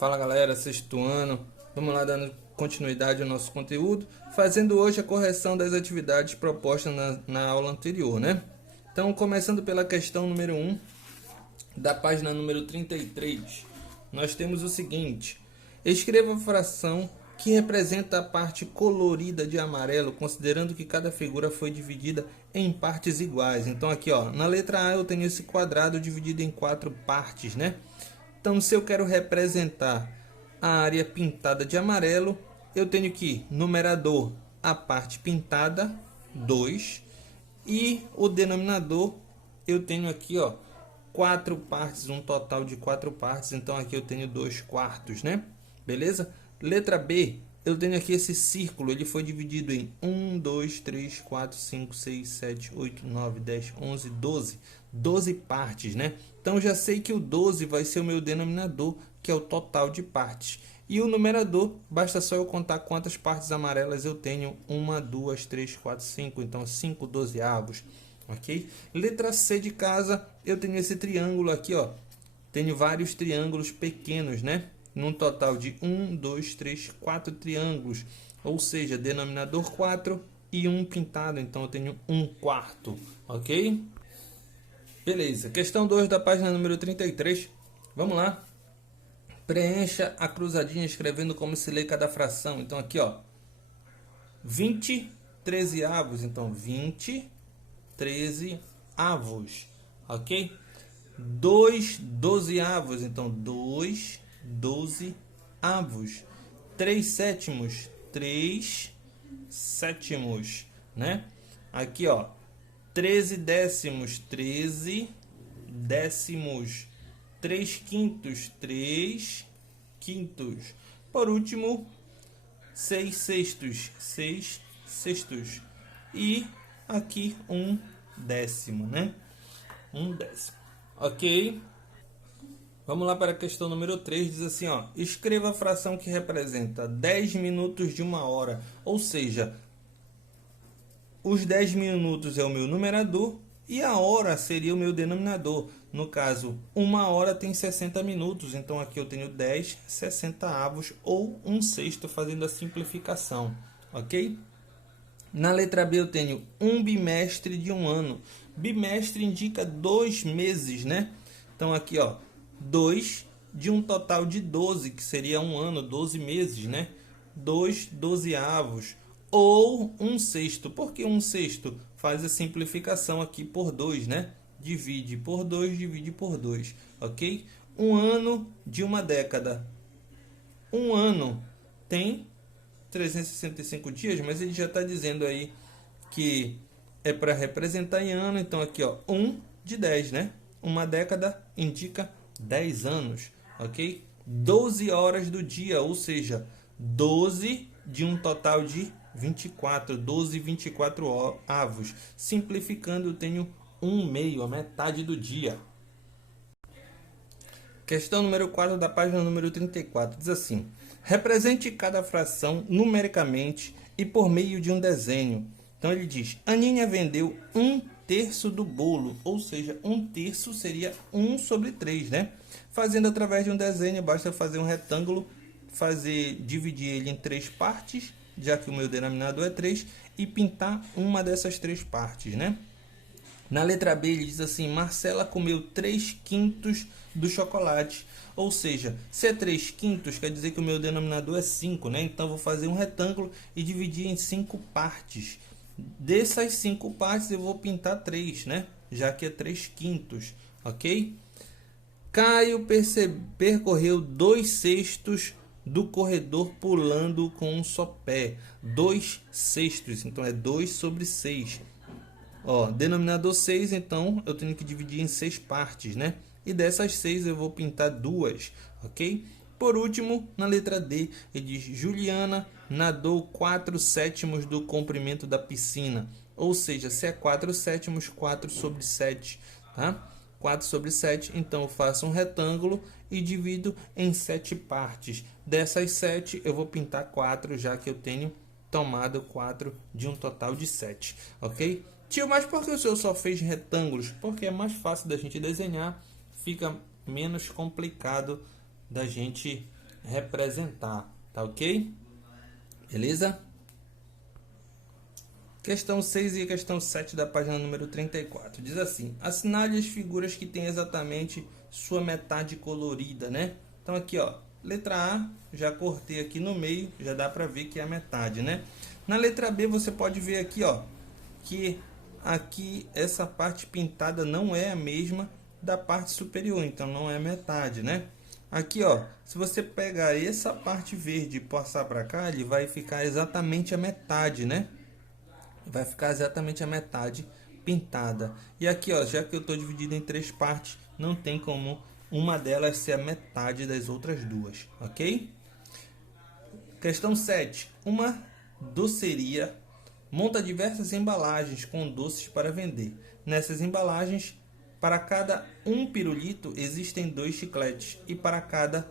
Fala galera, sexto ano, vamos lá dando continuidade ao nosso conteúdo, fazendo hoje a correção das atividades propostas na aula anterior, né? Então, começando pela questão número 1, da página número 33, nós temos o seguinte: escreva a fração que representa a parte colorida de amarelo, considerando que cada figura foi dividida em partes iguais. Então aqui, ó, na letra A eu tenho esse quadrado dividido em 4 partes, né? Então, se eu quero representar a área pintada de amarelo, eu tenho que numerador a parte pintada 2 e o denominador eu tenho aqui, ó, 4 partes, um total de 4 partes. Então aqui eu tenho 2 quartos, né? Beleza? Letra B, eu tenho aqui esse círculo, ele foi dividido em 1, 2, 3, 4, 5, 6, 7, 8, 9, 10, 11, 12. 12 partes, né? Então já sei que o 12 vai ser o meu denominador, que é o total de partes. E o numerador, basta só eu contar quantas partes amarelas eu tenho. 1, 2, 3, 4, 5. Então 5 dozeavos. Ok? Letra C de casa, eu tenho esse triângulo aqui, ó. Tenho vários triângulos pequenos, né? Num total de 1, 2, 3, 4 triângulos. Ou seja, denominador 4 e 1 pintado. Então eu tenho 1 quarto. Ok? Beleza. Questão 2 da página número 33. Vamos lá. Preencha a cruzadinha escrevendo como se lê cada fração. Então aqui, ó. 20 trezeavos. Então 20 trezeavos. Ok? 2 dozeavos. Então 2 dozeavos. 3 sétimos. 3 sétimos. Né? Aqui, ó. 13 décimos, 13 décimos, 3 quintos, 3 quintos. Por último, 6 sextos, 6 sextos. E aqui 1 décimo, né? 1 décimo. Ok? Vamos lá para a questão número 3, diz assim, ó. Escreva a fração que representa 10 minutos de 1 hora, ou seja, os 10 minutos é o meu numerador e a hora seria o meu denominador. No caso, 1 hora tem 60 minutos, então aqui eu tenho 10 sessentaavos ou 1 sexto, fazendo a simplificação, ok? Na letra B eu tenho um bimestre de 1 ano. Bimestre indica 2 meses, né? Então aqui, ó, 2 de um total de 12, que seria 1 ano, 12 meses, né? 2 dozeavos. Ou 1 sexto. Por que 1 sexto? Faz a simplificação aqui por 2, né? Divide por 2, divide por 2, ok? 1 ano de uma década. 1 ano tem 365 dias, mas ele já está dizendo aí que é para representar em ano. Então aqui, ó, 1 de 10, né? Uma década indica 10 anos, ok? 12 horas do dia, ou seja, 12 de um total de 24, 12 24 avos. Simplificando, eu tenho 1 meio, a metade do dia. Questão número 4 da página número 34. Diz assim: represente cada fração numericamente e por meio de um desenho. Então ele diz: Aninha vendeu 1/3 do bolo, ou seja, 1/3 seria 1 sobre 3, né? Fazendo através de um desenho, basta fazer um retângulo, dividir ele em 3 partes, já que o meu denominador é 3, e pintar uma dessas 3 partes, né? Na letra B ele diz assim: Marcela comeu 3 quintos do chocolate. Ou seja, se é 3 quintos, quer dizer que o meu denominador é 5, né? Então vou fazer um retângulo e dividir em 5 partes. Dessas 5 partes eu vou pintar 3, né? Já que é 3 quintos, ok? Caio percorreu 2 sextos do corredor pulando com um só pé. 2 sextos, então é 2 sobre 6. Ó, denominador 6, então eu tenho que dividir em 6 partes, né? E dessas 6 eu vou pintar 2, ok? Por último, na letra D, ele diz: Juliana nadou 4 sétimos do comprimento da piscina. Ou seja, se é 4 sétimos, 4 sobre 7, tá? 4 sobre 7, então eu faço um retângulo e divido em 7 partes. Dessas 7 eu vou pintar 4, já que eu tenho tomado 4 de um total de 7, ok? Tio, mas por que o senhor só fez retângulos? Porque é mais fácil da gente desenhar, fica menos complicado da gente representar, tá ok? Beleza? Questão 6 e questão 7 da página número 34. Diz assim: assinale as figuras que têm exatamente sua metade colorida, né? Então aqui, ó, letra A, já cortei aqui no meio, já dá para ver que é a metade, né? Na letra B você pode ver aqui, ó, que aqui essa parte pintada não é a mesma da parte superior, então não é metade, né? Aqui, ó, se você pegar essa parte verde e passar para cá, ele vai ficar exatamente a metade, né? Vai ficar exatamente a metade pintada. E aqui, ó, já que eu estou dividido em 3 partes, não tem como uma delas ser a metade das outras duas, ok? Questão 7. Uma doceria monta diversas embalagens com doces para vender. Nessas embalagens, para cada um pirulito existem 2 chicletes e para cada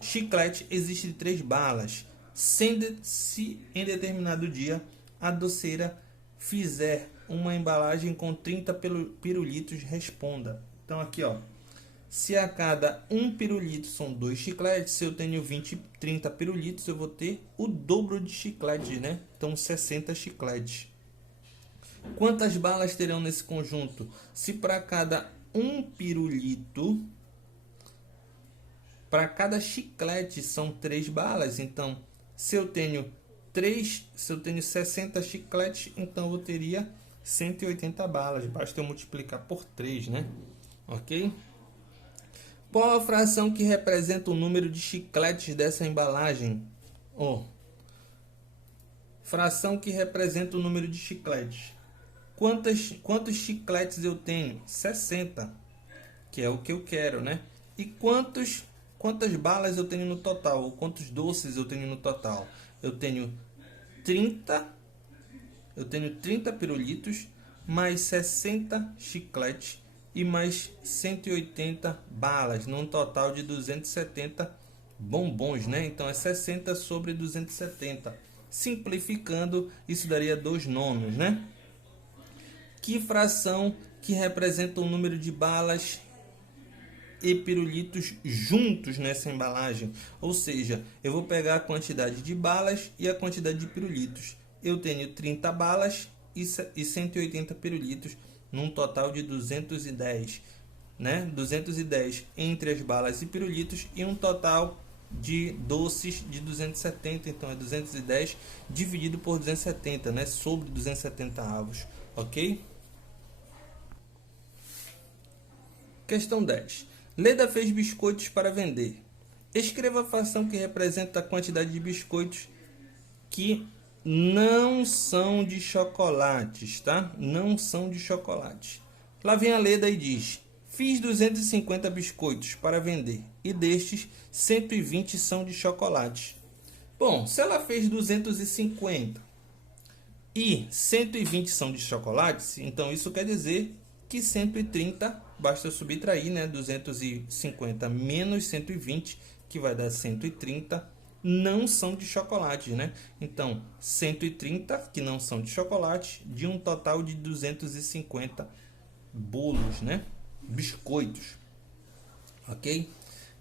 chiclete existem 3 balas, sendo se em determinado dia a doceira fizer uma embalagem com 30 pirulitos, responda. Então aqui, ó, se a cada um pirulito são 2 chicletes, se eu tenho 30 pirulitos, eu vou ter o dobro de chicletes, né? Então 60 chicletes. Quantas balas terão nesse conjunto? Se para cada um pirulito, para cada chiclete são 3 balas, então se eu tenho 60 chicletes, então eu teria 180 balas. Basta eu multiplicar por 3, né? Ok? Qual a fração que representa o número de chicletes dessa embalagem? Fração que representa o número de chicletes. Quantos chicletes eu tenho? 60, que é o que eu quero, né? E quantas balas eu tenho no total? Ou quantos doces eu tenho no total? Eu tenho 30 pirulitos, mais 60 chicletes e mais 180 balas, num total de 270 bombons, né? Então é 60 sobre 270. Simplificando, isso daria 2 nonos, né? Que fração que representa o número de balas e pirulitos juntos nessa embalagem? Ou seja, eu vou pegar a quantidade de balas e a quantidade de pirulitos. Eu tenho 30 balas e 180 pirulitos, num total de 210, né? 210 entre as balas e pirulitos e um total de doces de 270. Então é 210 dividido por 270, né? Sobre 270 avos, ok? Questão 10. Leda fez biscoitos para vender. Escreva a fração que representa a quantidade de biscoitos que não são de chocolates, tá? Não são de chocolate. Lá vem a Leda e diz: fiz 250 biscoitos para vender e destes 120 são de chocolate. Bom, se ela fez 250 e 120 são de chocolates, então isso quer dizer que 130, basta eu subtrair, né? 250 menos 120, que vai dar 130, não são de chocolate, né? Então, 130 que não são de chocolate, de um total de 250 bolos, né? Biscoitos. Ok?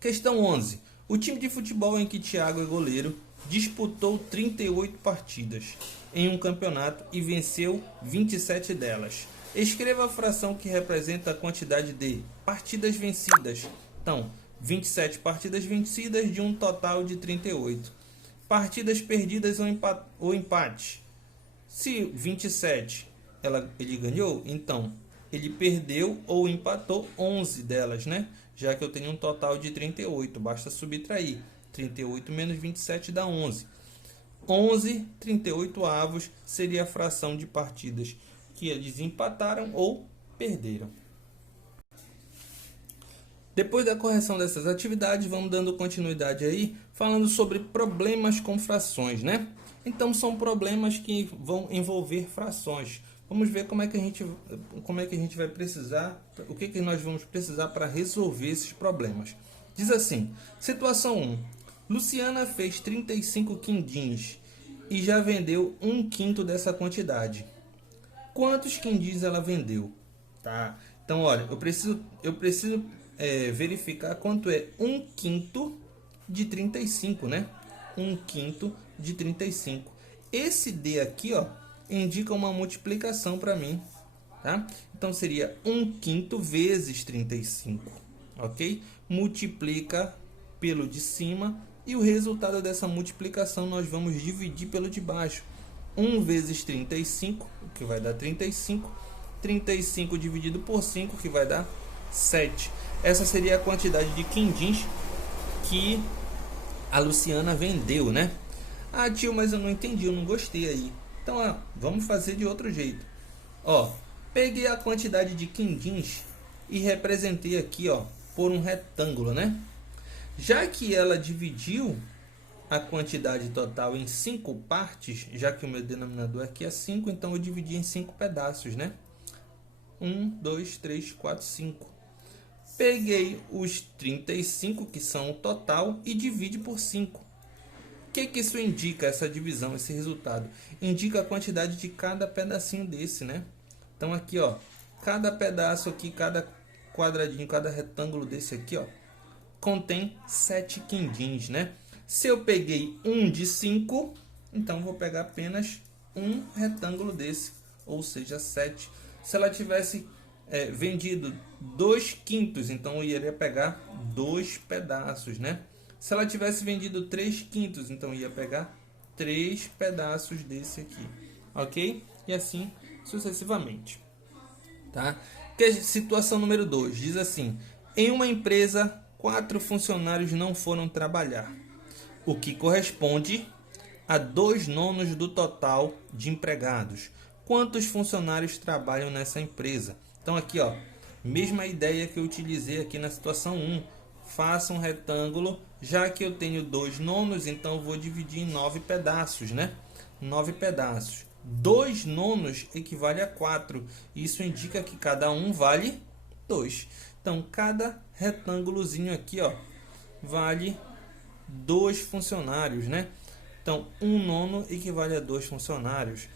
Questão 11. O time de futebol em que Thiago é goleiro disputou 38 partidas em um campeonato e venceu 27 delas. Escreva a fração que representa a quantidade de partidas vencidas. Então, 27 partidas vencidas de um total de 38. Partidas perdidas ou empate. Se 27 ele ganhou, então ele perdeu ou empatou 11 delas, né? Já que eu tenho um total de 38, basta subtrair. 38 menos 27 dá 11. 11, 38 avos seria a fração de partidas que eles empataram ou perderam. Depois da correção dessas atividades, vamos dando continuidade aí, falando sobre problemas com frações, né? Então, são problemas que vão envolver frações. Vamos ver como é que a gente vai precisar, o que nós vamos precisar para resolver esses problemas. Diz assim, situação 1. Luciana fez 35 quindins e já vendeu 1/5 dessa quantidade. Quantos quindins ela vendeu? Tá. Então, olha, eu preciso verificar quanto é 1/5 de 35, né? 1/5 de 35. Esse D aqui, ó, indica uma multiplicação para mim, tá? Então seria 1/5 vezes 35, ok? Multiplica pelo de cima e o resultado dessa multiplicação nós vamos dividir pelo de baixo. 1 vezes 35, que vai dar 35. 35 dividido por 5, que vai dar 7. Essa seria a quantidade de quindins que a Luciana vendeu, né? Ah, tio, mas eu não entendi, eu não gostei aí. Então, ó, vamos fazer de outro jeito. Ó, peguei a quantidade de quindins e representei aqui, ó, por um retângulo, né? Já que ela dividiu a quantidade total em 5 partes, já que o meu denominador aqui é 5, então eu dividi em 5 pedaços, né? 1, 2, 3, 4, 5. Peguei os 35, que são o total, e divide por 5. O que isso indica, essa divisão, esse resultado? Indica a quantidade de cada pedacinho desse, né? Então aqui, ó, cada pedaço aqui, cada quadradinho, cada retângulo desse aqui, ó, contém 7 quindins, né? Se eu peguei um de 5, então vou pegar apenas um retângulo desse, ou seja, 7. Se ela tivesse vendido 2/5, então eu iria pegar 2 pedaços, né? Se ela tivesse vendido 3/5, então eu ia pegar 3 pedaços desse aqui, ok? E assim sucessivamente, tá? Que situação número 2 diz assim: em uma empresa, 4 funcionários não foram trabalhar, o que corresponde a 2/9 do total de empregados. Quantos funcionários trabalham nessa empresa? Então aqui, ó, mesma ideia que eu utilizei aqui na situação 1. Faça um retângulo, já que eu tenho 2/9, então eu vou dividir em 9 pedaços, né? 9 pedaços. 2/9 equivale a 4. Isso indica que cada um vale 2. Então, cada retângulozinho aqui, ó, vale 2 funcionários, né? Então, 1/9 equivale a 2 funcionários.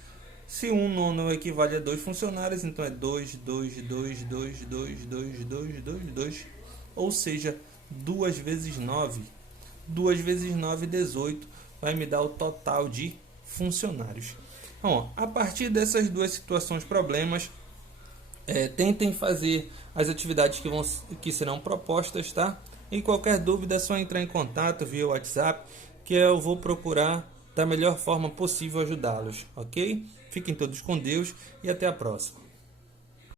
Se 1/9 equivale a 2 funcionários, então é 2, 2, 2, 2, 2, 2, 2, 2, 2. Ou seja, 2 vezes 9. 2 vezes 9, 18. Vai me dar o total de funcionários. Então, ó, a partir dessas duas situações, problemas, tentem fazer as atividades que serão propostas, tá? E qualquer dúvida é só entrar em contato via WhatsApp, que eu vou procurar da melhor forma possível ajudá-los, ok? Fiquem todos com Deus e até a próxima.